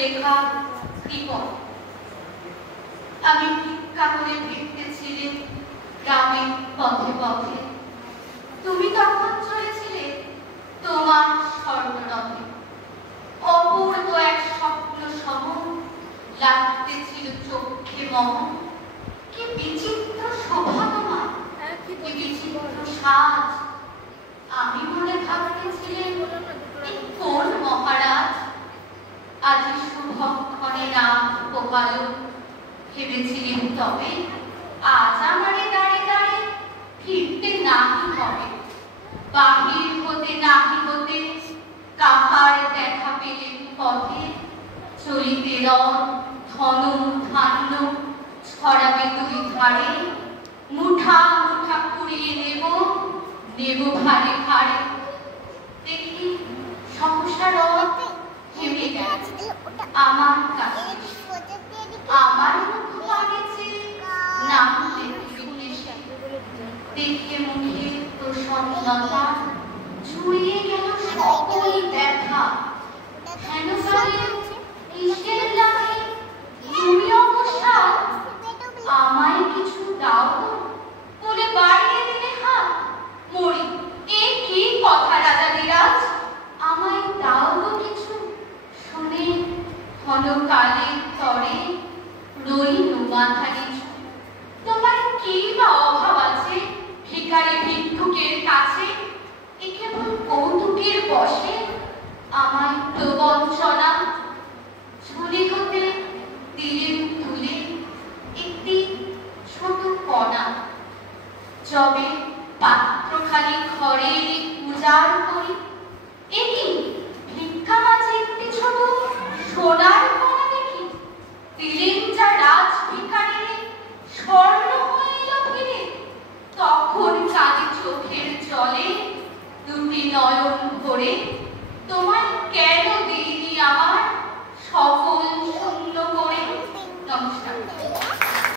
লেখা কৃপণ। আমি ভিক্ষা করে ভিড়তেছিলে গ্রামে পথে পথে, তুমি তখন চলেছিলে তোমার স্বর্ণরথে। অপূর্ব এক স্বপ্ন সম লাগতেছিল চোখে মম। কি বিচিত্র শোভা তোমার, কি বিচিত্র সাজ। আমি মনে ভাবতেছিলেন কোন মহারাজ আজ শুভক্ষণে রাত পোহাল। ভেবেছিলেন তবে আজ আমারে দাঁড়ে দাঁড়ে ফিরতে নাহি হবে। বাহির হতে নাহি হতে কাহার দেখা পেলেন পথে। চলিতে রথ ধনু ধান্য ছড়াবে দুই ধারে। মুঠা মুঠা কুড়িয়ে নেব নেব ঘাড়ে ঘাড়ে। দেখি সহসা রথ থেমে গেল আমার কাছে। আমার মুখ পানেছে নামতে বিদেশে। দেখে মুখে প্রসন্নতা ছুঁয়ে গেল সকল ব্যথা। হেন কালে কিসের লাগে তুমি অবসা? আমায় কিছু দাও বলে বাড়িয়ে দিলে হাত। মরি এ কি কথা রাজাদিরাজ, আমায় দাও গো কিছু। শুনে ক্ষণকালের তরে রইল মাথা নিচু। তোমার কি বা অভাব আছে ভিখারি ভিক্ষুকের কাছে? এ কেবল কৌতুকের বসে আমায় প্রবঞ্চনা। ঝুলি হতে দিলেন তুলে একটি ছোট কণা। যবে পাত্রখানি ঘরে উজাড় করি, এ কি ভিক্ষা মাঝে একটি ছোট সোনার কণা দেখি। দিলেন যা রাজ ভিখারিরে স্বর্ণ হইল ফিরে। তখন চাঁদি চোখের জলে দুটি নয়ন ভরে তোমায় কেন দিইনি